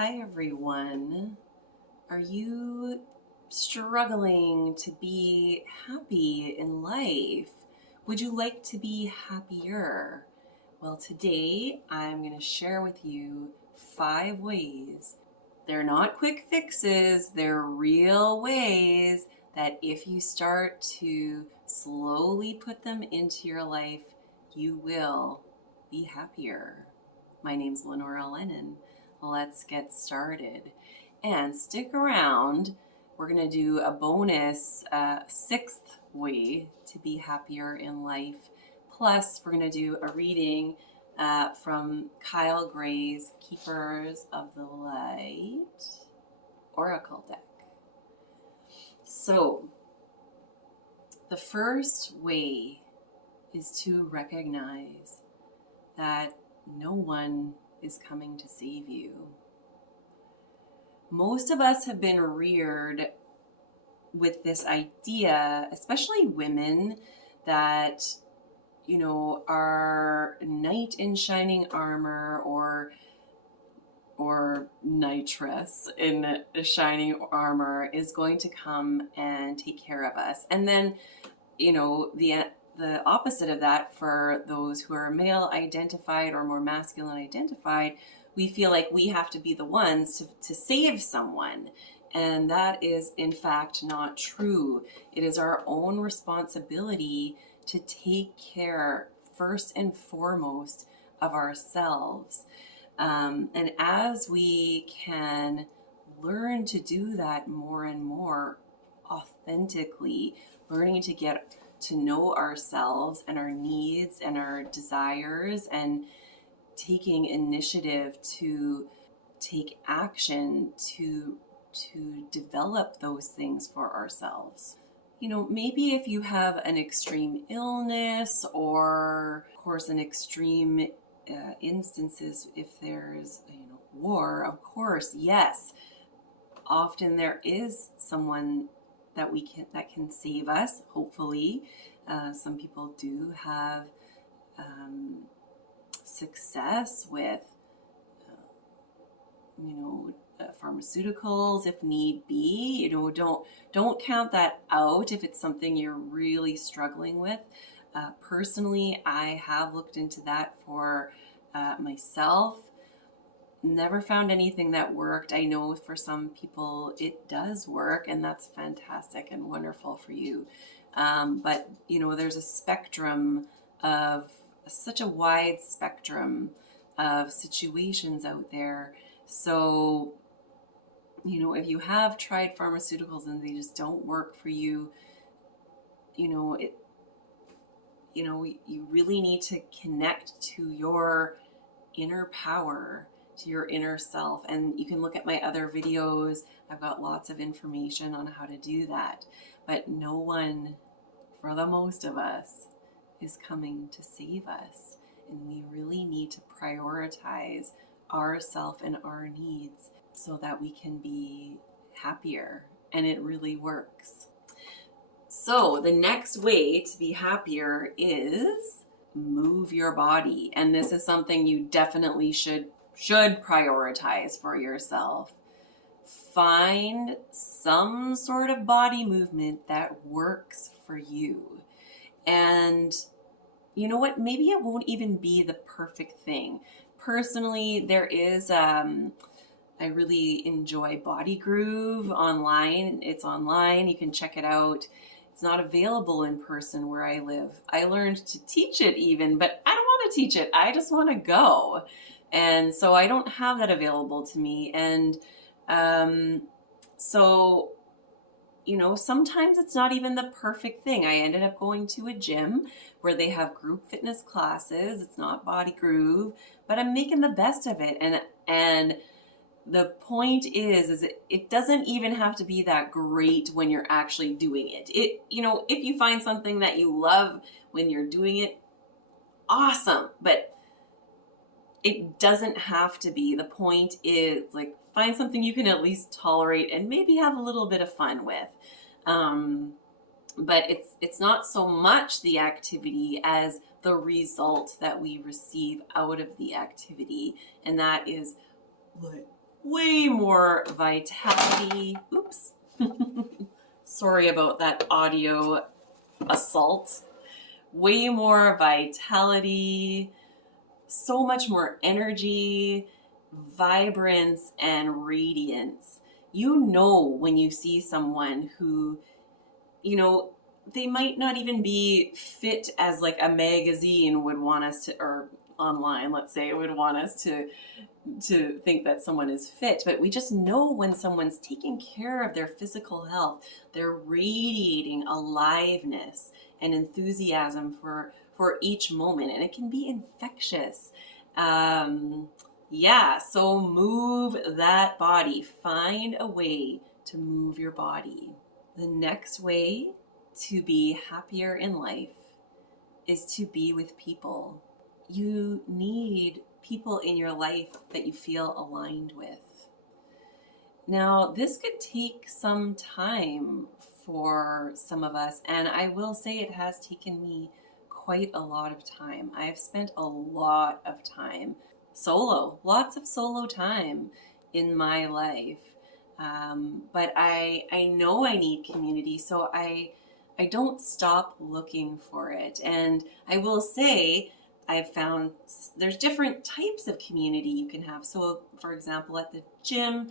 Hi everyone. Are you struggling to be happy in life? Would you like to be happier? Well, today I'm going to share with you 5 ways. They're not quick fixes, they're real ways that if you start to slowly put them into your life, you will be happier. My name's Lenora Lennon. Let's get started. And stick around. We're going to do a bonus 6th way to be happier in life. Plus, we're going to do a reading from Kyle Gray's Keepers of the Light Oracle deck. So, the first way is to recognize that no one is coming to save you. Most of us have been reared with this idea, especially women, that, our knight in shining armor or nitress in shining armor is going to come and take care of us. And then, the opposite of that for those who are male identified or more masculine identified, we feel like we have to be the ones to save someone. And that is in fact not true. It is our own responsibility to take care first and foremost of ourselves. And as we can learn to do that more and more authentically, learning to get to know ourselves and our needs and our desires, and taking initiative to take action to develop those things for ourselves. Maybe if you have an extreme illness, or of course an extreme instances, if there's war, of course, yes, often there is someone that can save us, hopefully. Some people do have success with pharmaceuticals if need be. Don't count that out if it's something you're really struggling with. Personally, I have looked into that for myself. Never found anything that worked. I know for some people it does work, and that's fantastic and wonderful for you. But there's a spectrum of such a wide spectrum of situations out there. So, if you have tried pharmaceuticals and they just don't work for you, you really need to connect to your inner power, to your inner self. And you can look at my other videos. I've got lots of information on how to do that. But no one, for the most of us, is coming to save us. And we really need to prioritize ourself and our needs so that we can be happier. And it really works. So the next way to be happier is move your body. And this is something you definitely should prioritize for yourself. Find some sort of body movement that works for you. And you know what? Maybe it won't even be the perfect thing. Personally, there is, I really enjoy Body Groove online. It's online. You can check it out. It's not available in person where I live. I learned to teach it even, but I don't want to teach it. I just want to go. And so I don't have that available to me. And so, sometimes it's not even the perfect thing. I ended up going to a gym where they have group fitness classes. It's not Body Groove, but I'm making the best of it. And the point is it doesn't even have to be that great when you're actually doing it. If you find something that you love when you're doing it, awesome. But it doesn't have to be. The point is, find something you can at least tolerate and maybe have a little bit of fun with. But it's not so much the activity as the result that we receive out of the activity. And that is what way more vitality. Oops. Sorry about that audio assault. Way more vitality, so much more energy, vibrance, and radiance. You know when you see someone who, you know, they might not even be fit as like a magazine would want us to, or online, let's say, would want us to think that someone is fit, but we just know when someone's taking care of their physical health. They're radiating aliveness and enthusiasm for each moment, and it can be infectious. Yeah, so move that body. Find a way to move your body. The next way to be happier in life is to be with people. You need people in your life that you feel aligned with. Now, this could take some time for some of us, and I will say it has taken me quite a lot of time. I've spent a lot of time solo, lots of solo time in my life. But I know I need community, so I don't stop looking for it. And I will say, I've found there's different types of community you can have. So, for example, at the gym,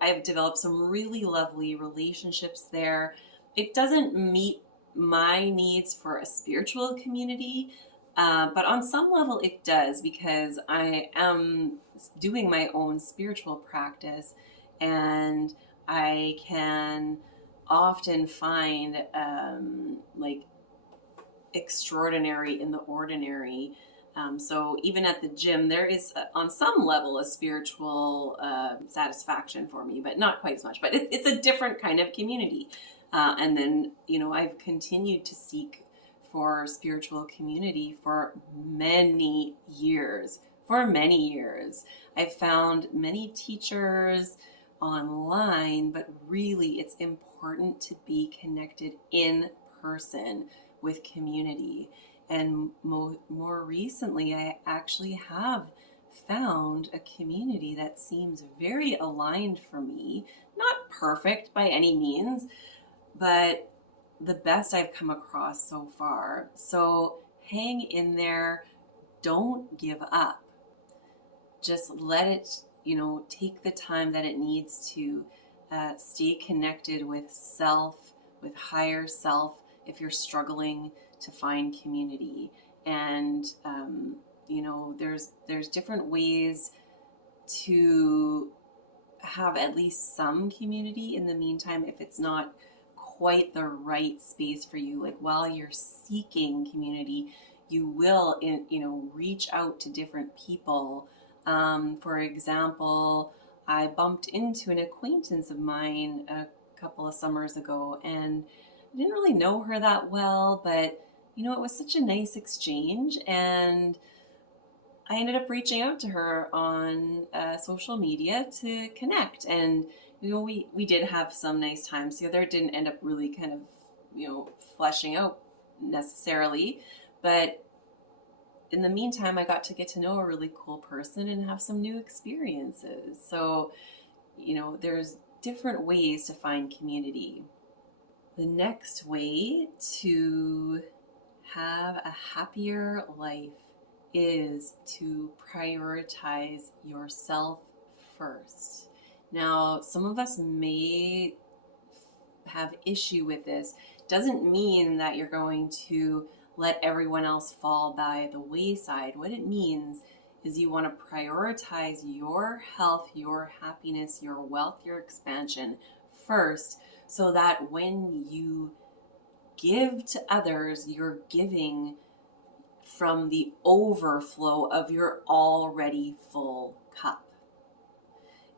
I've developed some really lovely relationships there. It doesn't meet my needs for a spiritual community, but on some level it does, because I am doing my own spiritual practice, and I can often find like extraordinary in the ordinary. So even at the gym, there is on some level a spiritual satisfaction for me, but not quite as much. But it's a different kind of community. And then, I've continued to seek for spiritual community for many years. For many years. I've found many teachers online, but really it's important to be connected in person with community. And more recently, I actually have found a community that seems very aligned for me. Not perfect by any means, but the best I've come across so far. So hang in there. Don't give up. Just let it, take the time that it needs to stay connected with self, with higher self, if you're struggling to find community. And there's different ways to have at least some community in the meantime, if it's not quite the right space for you. Like, while you're seeking community, you will reach out to different people. For example, I bumped into an acquaintance of mine a couple of summers ago, and I didn't really know her that well, but it was such a nice exchange, and I ended up reaching out to her on social media to connect. And we did have some nice times together. It didn't end up really kind of fleshing out necessarily, but in the meantime, I got to get to know a really cool person and have some new experiences. So there's different ways to find community. The next way to have a happier life is to prioritize yourself first. Now, some of us may have issue with this. Doesn't mean that you're going to let everyone else fall by the wayside. What it means is you want to prioritize your health, your happiness, your wealth, your expansion first, so that when you give to others, you're giving from the overflow of your already full cup.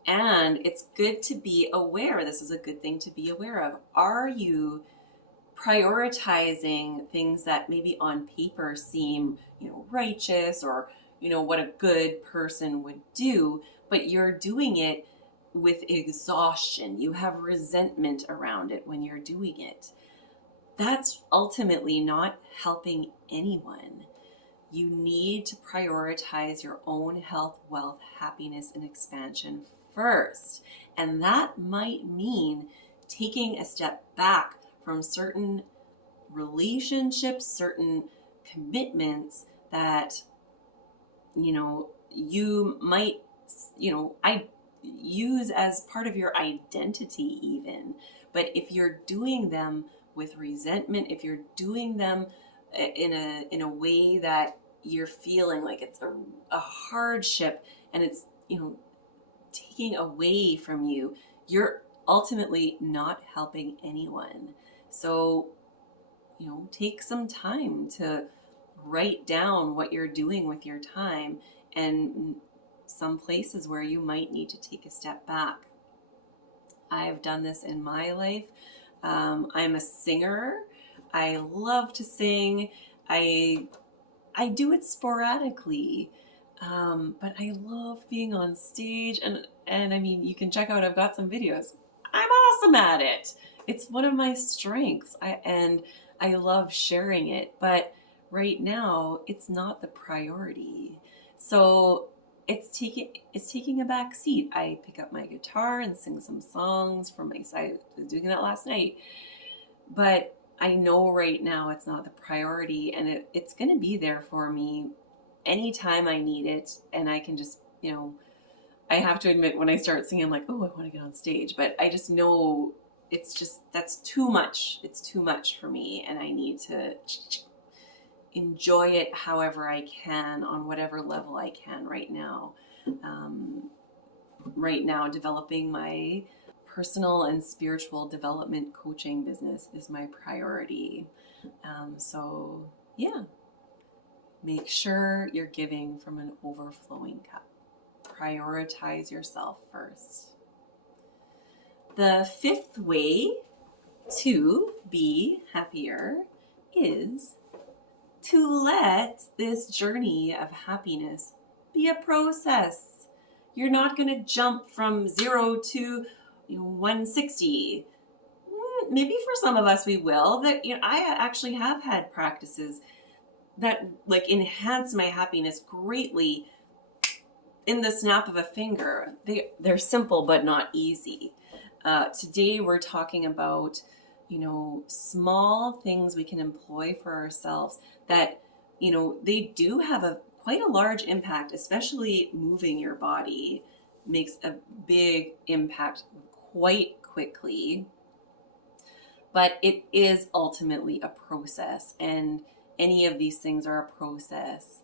And it's good to be aware. This is a good thing to be aware of. Are you prioritizing things that maybe on paper seem, righteous, or, what a good person would do, but you're doing it with exhaustion? You have resentment around it when you're doing it. That's ultimately not helping anyone. you need to prioritize your own health, wealth, happiness, and expansion first. And that might mean taking a step back from certain relationships, certain commitments that, you might, I use as part of your identity even. But if you're doing them with resentment, if you're doing them in a way that you're feeling like it's a hardship, and it's, taking away from you, you're ultimately not helping anyone. So, take some time to write down what you're doing with your time, and some places where you might need to take a step back. I've done this in my life. I'm a singer. I love to sing. I do it sporadically, but I love being on stage. And I mean, you can check out, I've got some videos. I'm awesome at it. It's one of my strengths, and I love sharing it. But right now, it's not the priority. So it's taking a back seat. I pick up my guitar and sing some songs from my side. I was doing that last night, but I know right now it's not the priority, and it's going to be there for me anytime I need it. And I can just, I have to admit, when I start singing, I'm like, oh, I want to get on stage. But I just know that's too much. It's too much for me, and I need to enjoy it however I can, on whatever level I can right now. Right now, developing my personal and spiritual development coaching business is my priority. So yeah, make sure you're giving from an overflowing cup. Prioritize yourself first. The fifth way to be happier is to let this journey of happiness be a process. You're not going to jump from 0 to 160. Maybe for some of us we will. That I actually have had practices that enhance my happiness greatly in the snap of a finger. They're simple but not easy. Today we're talking about small things we can employ for ourselves that they do have quite a large impact. Especially moving your body makes a big impact quite quickly, but it is ultimately a process, and any of these things are a process.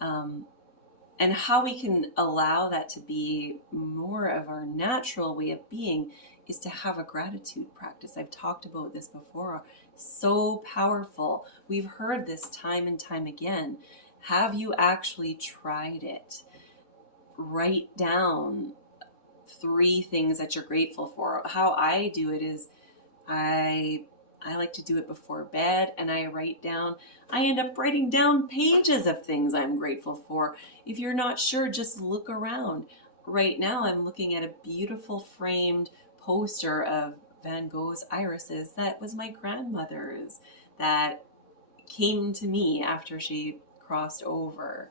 And how we can allow that to be more of our natural way of being is to have a gratitude practice. I've talked about this before. So powerful. We've heard this time and time again. Have you actually tried it? Write down 3 things that you're grateful for. How I do it is I like to do it before bed, and I end up writing down pages of things I'm grateful for. If you're not sure, just look around. Right now, I'm looking at a beautiful framed poster of Van Gogh's irises that was my grandmother's, that came to me after she crossed over.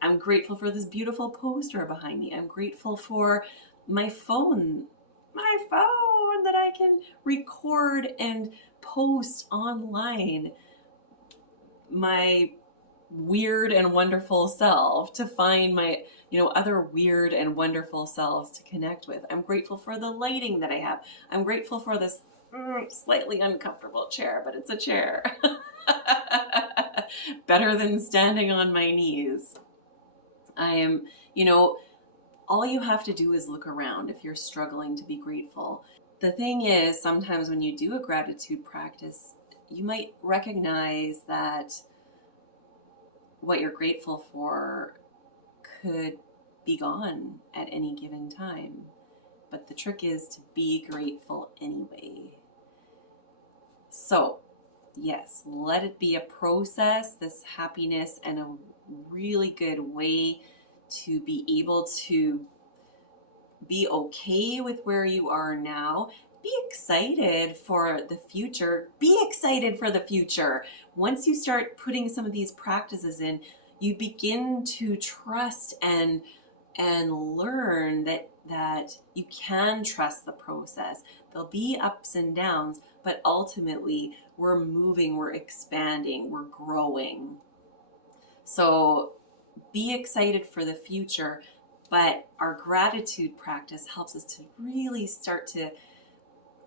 I'm grateful for this beautiful poster behind me. I'm grateful for my phone that I can record and post online my weird and wonderful self, to find my other weird and wonderful selves to connect with. I'm grateful for the lighting that I have. I'm grateful for this slightly uncomfortable chair, but it's a chair. Better than standing on my knees. I am, all you have to do is look around if you're struggling to be grateful. The thing is, sometimes when you do a gratitude practice, you might recognize that what you're grateful for could be gone at any given time. But the trick is to be grateful anyway. So, yes, let it be a process, this happiness, and a really good way to be able to be okay with where you are now. Be be excited for the future. Be excited for the future. Once you start putting some of these practices in, you begin to trust and learn that you can trust the process. There'll be ups and downs, but ultimately we're moving, we're expanding, we're growing. So be excited for the future, but our gratitude practice helps us to really start to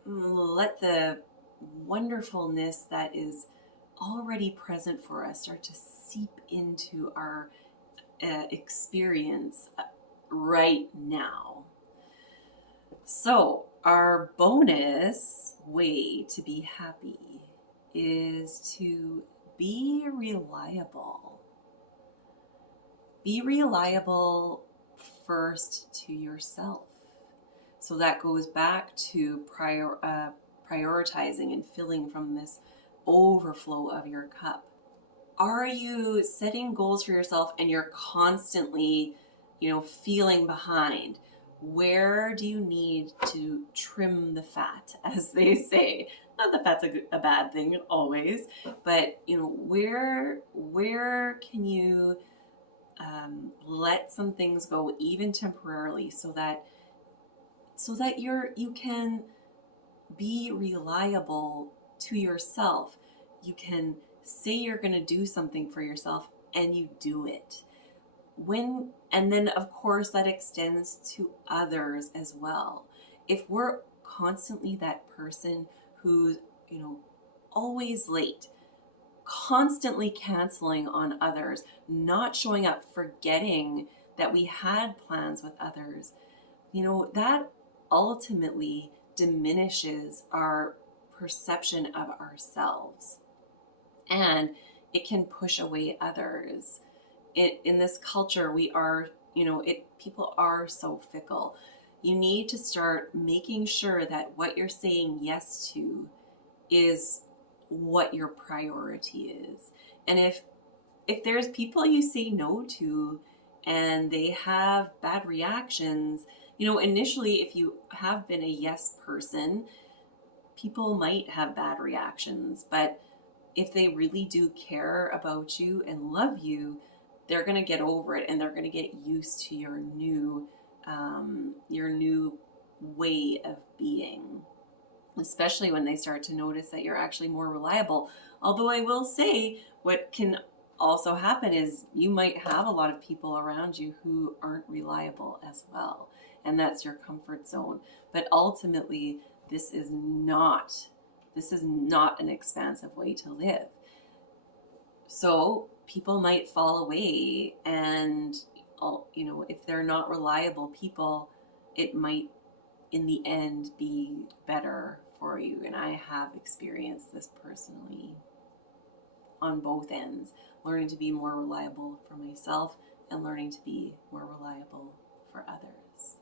let the wonderfulness that is already present for us start to seep into our experience right now. So our bonus way to be happy is to be reliable. Be reliable first to yourself. So that goes back to prioritizing and filling from this overflow of your cup. Are you setting goals for yourself and you're constantly, feeling behind? Where do you need to trim the fat, as they say? Not that fat's a bad thing always, but where can you let some things go, even temporarily, so that you can be reliable to yourself. You can say you're going to do something for yourself and you do it. And then of course that extends to others as well. If we're constantly that person who's, always late, constantly canceling on others, not showing up, forgetting that we had plans with others, that ultimately diminishes our perception of ourselves, and it can push away others. In this culture, we are, people are so fickle. You need to start making sure that what you're saying yes to is what your priority is. And if there's people you say no to and they have bad reactions, initially, if you have been a yes person, people might have bad reactions. But if they really do care about you and love you, they're going to get over it and they're going to get used to your new way of being, especially when they start to notice that you're actually more reliable. Although I will say, what can also happen is you might have a lot of people around you who aren't reliable as well, and that's your comfort zone. But ultimately, this is not an expansive way to live. So people might fall away, and if they're not reliable people, it might in the end be better for you. And I have experienced this personally on both ends, learning to be more reliable for myself and learning to be more reliable for others.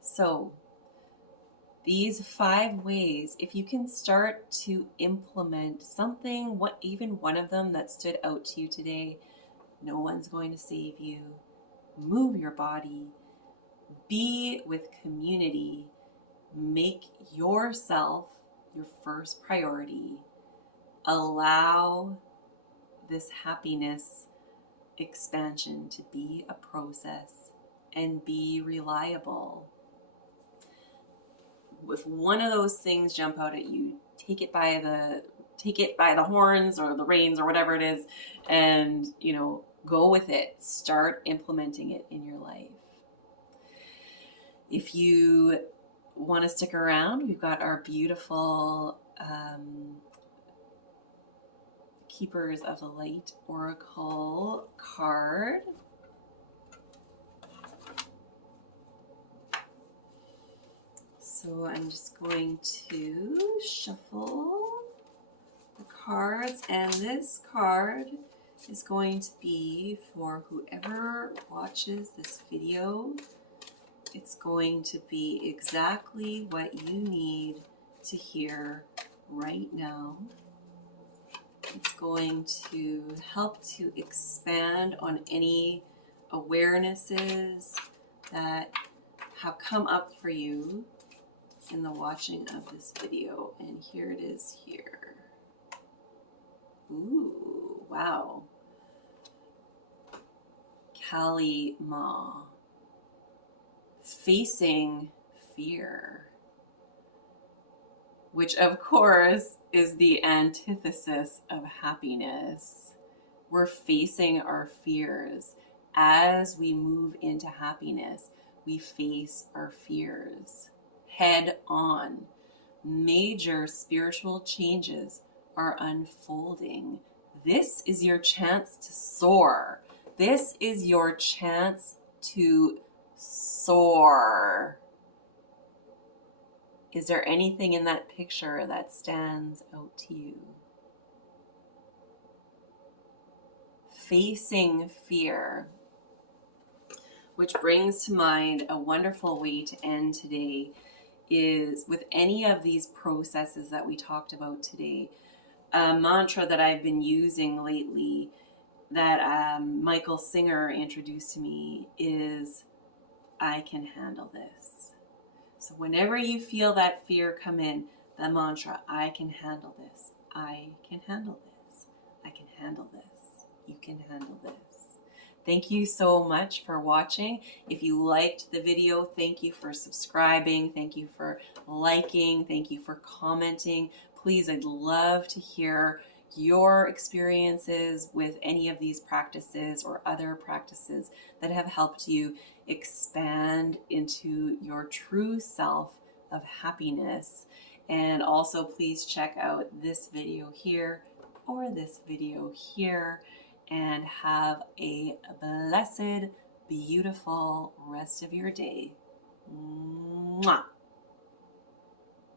So these 5 ways, if you can start to implement something, even one of them that stood out to you today, no one's going to save you. Move your body, be with community, make yourself your first priority. Allow this happiness expansion to be a process, and be reliable. If one of those things jump out at you, take it by the horns or the reins or whatever it is, and go with it. Start implementing it in your life. If you want to stick around, we've got our beautiful Keepers of the Light Oracle card. So I'm just going to shuffle the cards, and this card is going to be for whoever watches this video. It's going to be exactly what you need to hear right now. It's going to help to expand on any awarenesses that have come up for you. in the watching of this video. And here it is here. Ooh, wow. Kali Ma. Facing fear. Which of course is the antithesis of happiness. We're facing our fears. As we move into happiness, we face our fears head on. Major spiritual changes are unfolding. This is your chance to soar. This is your chance to soar. Is there anything in that picture that stands out to you? Facing fear, which brings to mind a wonderful way to end today, is with any of these processes that we talked about today. A mantra that I've been using lately that Michael Singer introduced to me is, I can handle this. So whenever you feel that fear come in, the mantra, I can handle this. I can handle this. I can handle this. You can handle this. Thank you so much for watching. If you liked the video, thank you for subscribing. Thank you for liking. Thank you for commenting. Please, I'd love to hear your experiences with any of these practices or other practices that have helped you expand into your true self of happiness. And also please check out this video here or this video here, and have a blessed, beautiful rest of your day. Mwah.